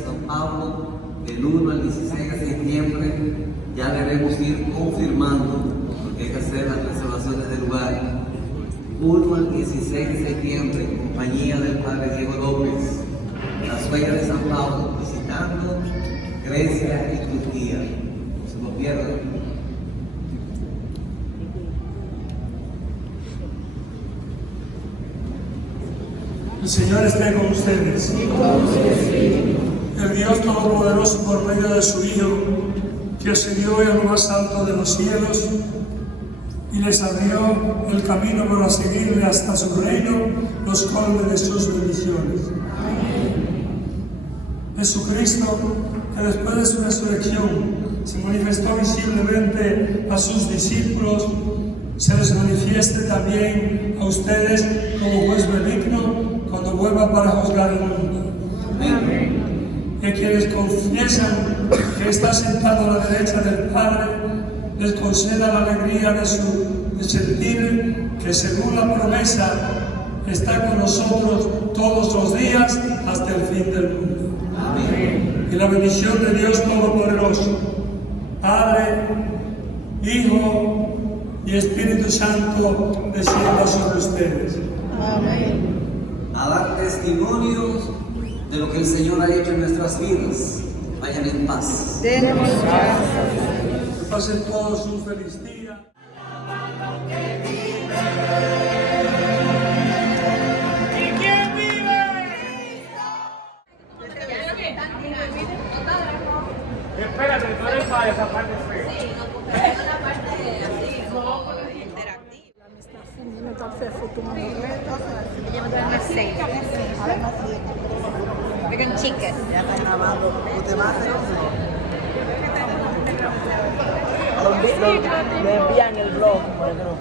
de San Pablo, del 1 al 16 de septiembre. Ya debemos ir confirmando, porque hay que hacer las reservaciones del lugar. 1 al 16 de septiembre, en compañía del Padre Diego López, las huellas de San Pablo, visitando Grecia y Turquía. No se lo pierdan. El Señor esté con ustedes. El Dios Todopoderoso, por medio de su Hijo, que ascendió a lo más alto de los cielos y les abrió el camino para seguirle hasta su reino, los colme de sus bendiciones. Jesucristo, que después de su resurrección se manifestó visiblemente a sus discípulos, se les manifieste también a ustedes como juez benigno cuando vuelva para juzgar el mundo. Amén. Que quienes confiesan que está sentado a la derecha del Padre, les conceda la alegría de sentir que según la promesa está con nosotros todos los días hasta el fin del mundo. Amén. Y la bendición de Dios Todopoderoso, Padre, Hijo y Espíritu Santo descienda sobre ustedes. Amén. A dar testimonios de lo que el Señor ha hecho en nuestras vidas. Vayan en paz. Denos gracias. Que pasen todos un feliz día. ¿Y quién vive? Espérate, tú eres para esa parte fea. Vegan chicken. Ya están grabando. ¿Usted va a hacer eso? Me envían el blog por el grupo.